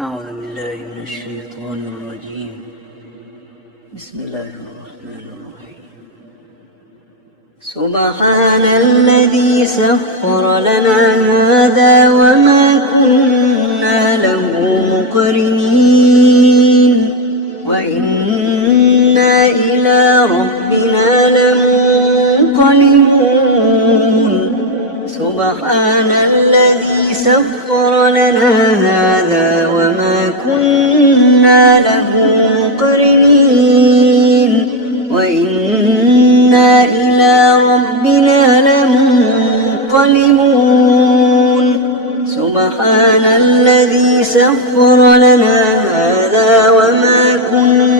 أعوذ بالله من الشيطان الرجيم. بسم الله الرحمن الرحيم. سبحان الذي سخر لنا هذا وما كنا له مقرنين وإنا إلى ربنا لمنقلبون. سبحان الذي سخر لنا هذا وما كنا له مقرنين وإنا إلى ربنا لمنقلبون. سبحان الذي سخر لنا هذا وما كنا